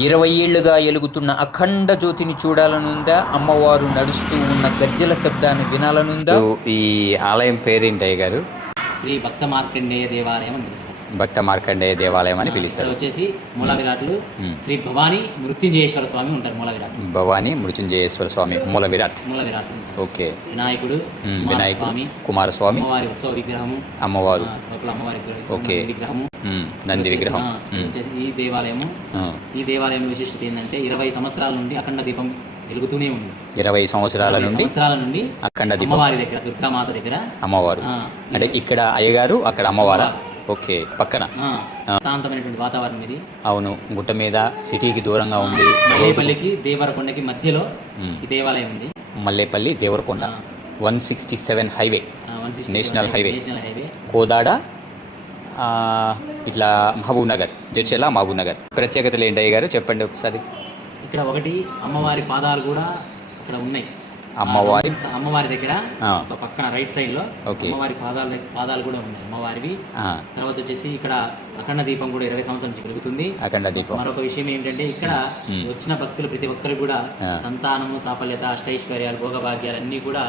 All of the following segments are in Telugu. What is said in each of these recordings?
20 ఏళ్లుగా ఎలుగుతున్న అఖండ జ్యోతిని చూడాలనుందా? అమ్మవారు నడుస్తూ ఉన్న గజ్జెల శబ్దాన్ని వినాలనుందా? ఈ ఆలయం పేరేంటయ్య గారు? శ్రీ భక్త మార్కండేయ దేవాలయం అని పిలుస్తారు. భక్త మార్కండేయ దేవాలయం అని పిలుస్తారు. వచ్చేసి మూల విరాట్లు శ్రీ భవానీ మృత్యుంజయేశ్వర స్వామి ఉంటారు. మూల విరాట్ భవానీ మృత్యుంజయేశ్వర స్వామి మూల విరాట్. ఓకే. వినాయకుడు, వినాయకుడు, కుమారస్వామి, అమ్మవారి ఉత్సవ విగ్రహము, అమ్మవారు, అమ్మవారి ఓకే, విగ్రహము, నంది విగ్రహం. వచ్చేసి ఈ దేవాలయం విశిష్టత ఏంటంటే 20 సంవత్సరాల నుండి అఖండ దీపం వెలుగుతూనే ఉంది. 20 సంవత్సరాల నుండి అఖండ దీపం అమ్మవారి దగ్గర, దుర్గామాత దగ్గర అమ్మవారు. అంటే ఇక్కడ అయ్యగారు, అక్కడ అమ్మవారు. ఓకే. పక్కన శాంతమైనటువంటి వాతావరణం ఇది. అవును, గుట్ట మీద, సిటీకి దూరంగా ఉంది. మల్లేపల్లికి దేవరకొండకి మధ్యలో ఈ దేవాలయం ఉంది. Mallepalli Devarakonda 167 highway, national highway, Kodad, ఇట్లా మహబూబ్ నగర్, జడ్చర్ల మహబూబ్ నగర్. ప్రత్యేకతలు ఏంటయ్య గారు చెప్పండి ఒకసారి. ఇక్కడ ఒకటి అమ్మవారి పాదాలు కూడా ఇక్కడ ఉన్నాయి. అమ్మవారి దగ్గర పక్కన రైట్ సైడ్ లో అమ్మవారి పాదాలు కూడా ఉన్నాయి అమ్మవారివి. తర్వాత వచ్చేసి ఇక్కడ అఖండ దీపం కూడా 20 సంవత్సరాల నుంచి వెలుగుతుంది. అఖండ దీపం. మరొక విషయం ఏంటంటే ఇక్కడ వచ్చిన భక్తులు ప్రతి ఒక్కరు కూడా సంతానము, సాఫల్యత, అష్టైశ్వర్యాలు, భోగభాగ్యాలు అన్ని కూడా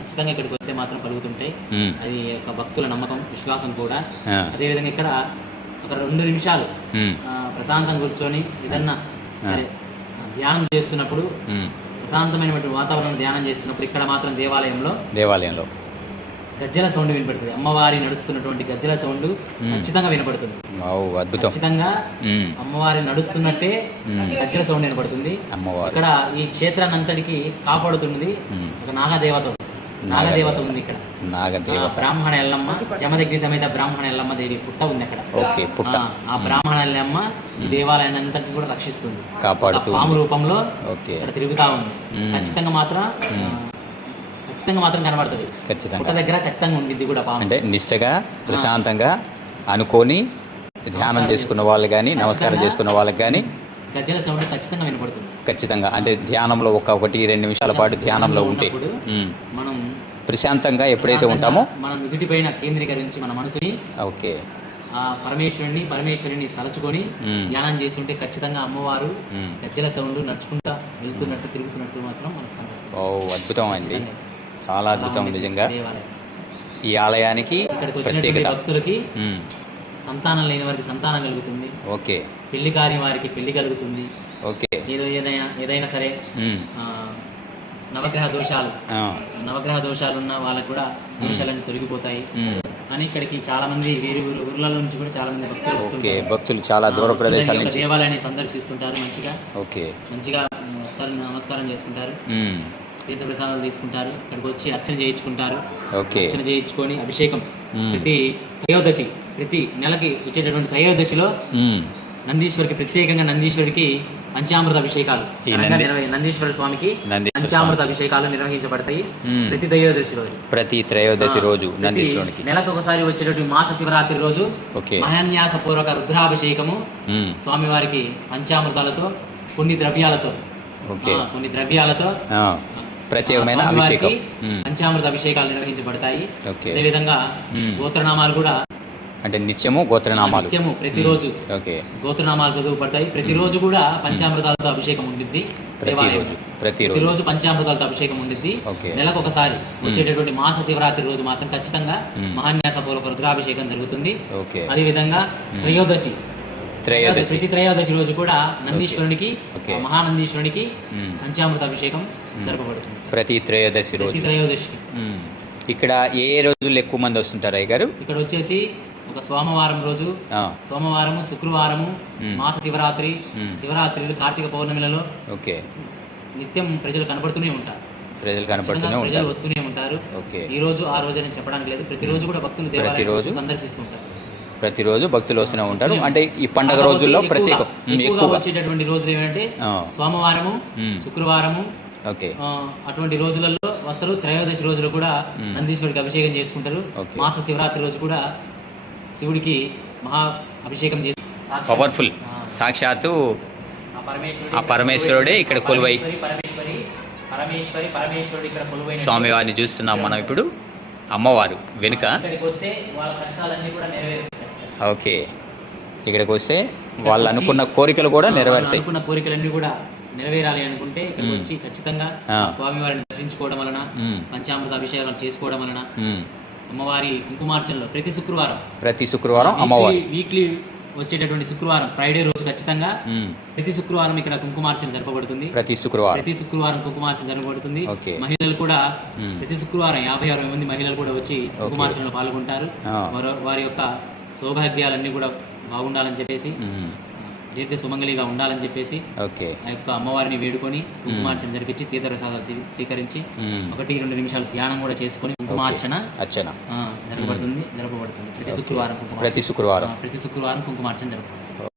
ఖచ్చితంగా ఇక్కడికి వస్తే మాత్రం కలుగుతుంటాయి. అది ఒక భక్తుల నమ్మకం, విశ్వాసం కూడా. అదేవిధంగా ఇక్కడ ఒక 2 నిమిషాలు ప్రశాంతంగా కూర్చొని ఏదన్నా సరే ధ్యానం చేస్తున్నప్పుడు, ప్రశాంతమైనటువంటి వాతావరణం ధ్యానం చేస్తున్నప్పుడు ఇక్కడ మాత్రం దేవాలయంలో గజ్జల సౌండ్ వినపడుతుంది. అమ్మవారి నడుస్తున్నటువంటి గజ్జల సౌండ్ ఖచ్చితంగా వినపడుతుంది. అద్భుతం. ఖచ్చితంగా అమ్మవారి నడుస్తున్నట్టే గజ్జల సౌండ్ వినపడుతుంది. ఇక్కడ ఈ క్షేత్రాన్ని అంతటికి కాపాడుతున్నది ఒక నాగదేవత ఉంది. ఇక్కడ బ్రాహ్మణ ఎల్లమ్మ, జమదగ్ని సమేత బ్రాహ్మణ ఎల్లమ్మ దేవి పుట్ట ఉంది అక్కడ. ఆ బ్రాహ్మణ ఎల్లమ్మ ఈ దేవాలయాన్ని అంతటి కూడా రక్షిస్తుంది, కాపాడుతూ పాము రూపంలో ఇక్కడ తిరుగుతా ఉంది. ఖచ్చితంగా మాత్రం కనబడుతుంది. పుట్ట దగ్గర ఖచ్చితంగా ఉంది కూడా పాము. అంటే నిష్టగా, ప్రశాంతంగా అనుకొని ధ్యానం చేసుకున్న వాళ్ళు కానీ, నమస్కారం చేసుకున్న వాళ్ళకి కానీ గజ్జల సౌండ్ ఖచ్చితంగా వినపడుతుంది. ఖచ్చితంగా. అంటే ధ్యానంలో 1-2 నిమిషాల పాటు ధ్యానంలో ఉంటే మనం ప్రశాంతంగా ఎప్పుడైతే ఉంటామో మన నుదుటిపైన కేంద్రీకరించి మన మనసుని ఆ పరమేశ్వరిని తలచుకొని ధ్యానం చేస్తుంటే ఖచ్చితంగా అమ్మవారు గజ్జల సౌండ్ నడుచుకుంటా వెళ్తున్నట్టు, తిరుగుతున్నట్టు మాత్రం మనకు అద్భుతం అండి. చాలా అద్భుతం నిజంగా. ఈ ఆలయానికి ఇక్కడికి వచ్చిన భక్తులకి సంతానం లేని వారికి సంతానం కలుగుతుంది. ఓకే. పెళ్లి కాని వారికి పెళ్లి కలుగుతుంది. ఓకే. ఏదైనా సరే నవగ్రహ దోషాలు ఉన్న వాళ్ళకు కూడా దోషాలన్నీ తొలగిపోతాయి అని ఇక్కడికి చాలా మంది వేరే ఊర్ల నుంచి కూడా చాలా మంది భక్తులు వస్తుంటారు. భక్తులు చాలా దూర ప్రదేశాల నుంచి దేవాలయాన్ని సందర్శిస్తుంటారు. మంచిగా వస్తారు, నమస్కారం చేసుకుంటారు, తీర్థ ప్రసాదాలు తీసుకుంటారు. ఇక్కడికి వచ్చి అర్చన చేయించుకుంటారు. అర్చన చేయించుకొని అభిషేకం ప్రతి నెలకి వచ్చేటటువంటి త్రయోదశిలో ప్రత్యేకంగా నందీశ్వరికి పంచామృత అభిషేకాలు, నందీశ్వర స్వామికి పంచామృత అభిషేకాలు నిర్వహించబడతాయి ప్రతి త్రయోదశి రోజు. నందీశ్వరునికి నెలకు ఒకసారి వచ్చేటటువంటి మాస శివరాత్రి రోజు మహాన్యాస పూర్వక రుద్రాభిషేకము స్వామివారికి పంచామృతాలతో కొన్ని ద్రవ్యాలతో ప్రత్యేకమైన అభిషేకం, పంచామృత అభిషేకాలు నిర్వహించబడతాయి. అదేవిధంగా గోత్రనామాలు కూడా, అంటే నిత్యము ప్రతిరోజు గోత్రనామాలు చదువుపడతాయి. ప్రతిరోజు కూడా పంచామృతాలతో అభిషేకం ఉండిద్ది. ప్రతిరోజు పంచామృతాలతో అభిషేకం ఉండిద్ది. నెలకు ఒకసారి వచ్చేటటువంటి మాస శివరాత్రి రోజు మాత్రం ఖచ్చితంగా మహాన్యాస పూర్వక రుద్రాభిషేకం జరుగుతుంది. అదేవిధంగా ప్రతి త్రయోదశి రోజు కూడా నందీశ్వరునికి, మహానందీశ్వరునికి పంచామృత అభిషేకం జరపబడుతుంది. ప్రతి త్రయోదశి రోజు. ఇక్కడ ఏ రోజులు ఎక్కువ మంది వస్తుంటారు అయ్య గారు? ఇక్కడ వచ్చేసి ఒక సోమవారం రోజు, సోమవారము, శుక్రవారము, మాస శివరాత్రి, శివరాత్రి, కార్తీక పౌర్ణమిలలో నిత్యం ప్రజలు కనబడుతూనే ఉంటారు. ప్రజలు వస్తూనే ఉంటారు. ఈ రోజు ఆ రోజు అని చెప్పడానికి లేదు. ప్రతిరోజు కూడా భక్తులు దేవాలయాన్ని సందర్శిస్తుంటారు. ప్రతిరోజు భక్తులు వస్తూనే ఉంటారు. అంటే ఈ పండుగ రోజుల్లో ప్రత్యేకం ఎక్కువగా వచ్చేటటువంటి రోజులు ఏమంటే సోమవారము, శుక్రవారము, అటువంటి రోజులలో వస్తారు. త్రయోదశి రోజులు కూడా నందీశ్వరుడికి అభిషేకం చేసుకుంటారు. మాస శివరాత్రి రోజు కూడా శివుడికి మహా అభిషేకం చేసి పవర్ఫుల్ సాక్షాత్తు ఆ పరమేశ్వరుడే ఇక్కడ కొలువై స్వామివారిని చూస్తున్నాం మనం ఇప్పుడు. అమ్మవారు వెనుక. ఇక్కడికి వస్తే వాళ్ళ కష్టాలన్నీ కూడా నెరవేరుతాయి. ఓకే. ఇక్కడికి వస్తే వాళ్ళు అనుకున్న కోరికలు కూడా నెరవేరుతాయి. అనుకున్న కోరికలన్నీ కూడా నెరవేరాలి అనుకుంటే ఇక్కడికి వచ్చి ఖచ్చితంగా స్వామివారిని దర్శించుకోవడం వలన, పంచామృత అభిషేకాలు చేసుకోవడం వలన, అమ్మవారి కుంకుమార్చనలో ప్రతి శుక్రవారం అమ్మవారి వీక్లీ వచ్చేటటువంటి శుక్రవారం ఫ్రైడే రోజు ఖచ్చితంగా ప్రతి శుక్రవారం ఇక్కడ కుంకుమార్చన జరపబడుతుంది. ప్రతి శుక్రవారం కుంకుమార్చన జరపబడుతుంది. మహిళలు కూడా ప్రతి శుక్రవారం 50-60 మంది మహిళలు కూడా వచ్చి కుంకుమార్చనలో పాల్గొంటారు. వారి యొక్క సౌభాగ్యాలన్నీ కూడా బాగుండాలని చెప్పేసి, దీర్ఘ సుమంగళిగా ఉండాలని చెప్పేసి ఆ యొక్క అమ్మవారిని వేడుకొని కుంకుమార్చన జరిపించి తీర్థప్రసాదాలు స్వీకరించి 1-2 నిమిషాలు ధ్యానం కూడా చేసుకొని కుంకుమార్చన జరపబడుతుంది. ప్రతి శుక్రవారం కుంకుమార్చన జరపబడుతుంది.